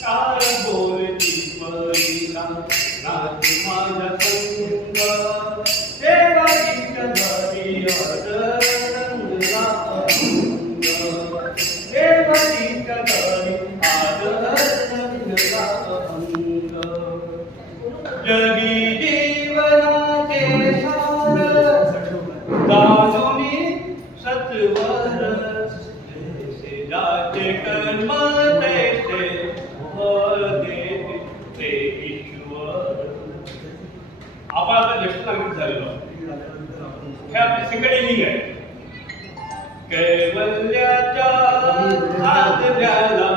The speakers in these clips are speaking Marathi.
काय बोलती परीला नाच माझ्या संग जगी जीवनाचे सार सत्वर जैसे जाचे कर्म तैसे फळ देते ते ईश्वर आपण आता ज्येष्ठ नागरिक झालेलो. हे आपले सिंगल इनिंग आहे. कैवल्याच्या साधल्याला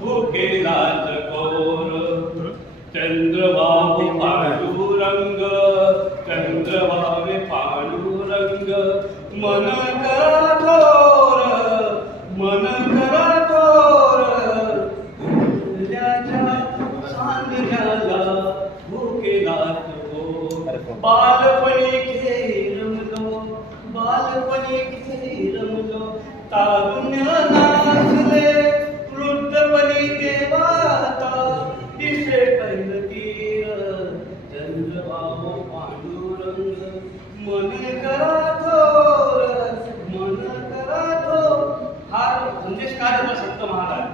भुकेलाच कोर. चंद्रबाबू पांडुरंग चंद्रबाबे पांडुरंग मन का थोर मन बालपणी खेळ रमलो बालपणी खेळ रमलो तारुण्य नाचले वृद्धपणी देवाता दिसे पहिल तीर चंद्रबाबू पांडुरंग. मन करा थोर मन करा थोर. हा संदेश काय होता संत महाराज?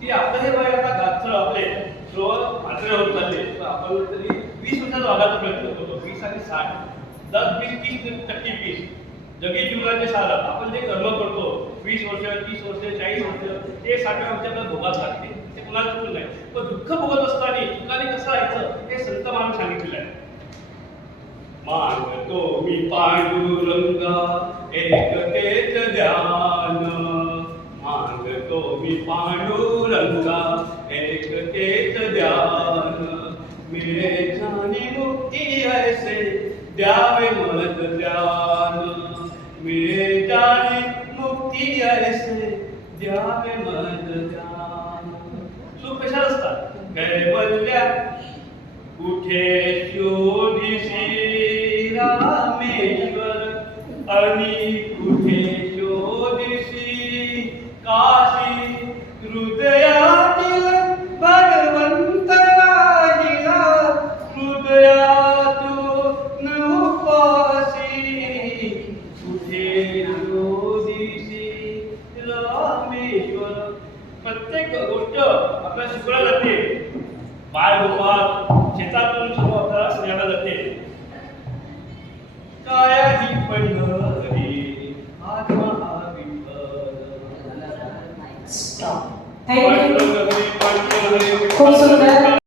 की आपलं हे वय आता गात्र आपले स्लो आचरे होत चालले आपण तरी वीस मिनिटात वागायचा प्रयत्न करतो. आणि साठ दस वीस तीस टक्के वीस. जगी जीवनाचे साधन. आपण जे कर्म करतो वीस वर्ष तीस वर्ष चाळीस वर्ष ते साठव्या वर्षाला भोगाच लागते. ते कुणाला चुकून नाही. पण दुःख भोगत असताना दुःखाने कसं राहायचं हे संत महाराज सांगितलेलं आहे. मानतो मी पांडुरंगा एकतेच ध्यान मानतो मी पांडुरंगा एकतेच ध्यान मिळे जाणी मुक्ती द्यावे मत ज्ञान मिळे जाणी मुक्ती ऐसे द्यावे मत ज्ञान सुख कशाला असतात? काय कैवल्या कुठे शोधिशी रामेश्वर आणि कुठे शोधिशी काशी? हृदय आपल्याला शिकवल्या जाते बाळ गोपाळ शेतातून सर्व आपल्याला सगळ्याला जाते पंढरी आत्मा हा Vitthal. Stop. Thank you. Pandurang Hari, Pandurang Hari. खूप सुंदर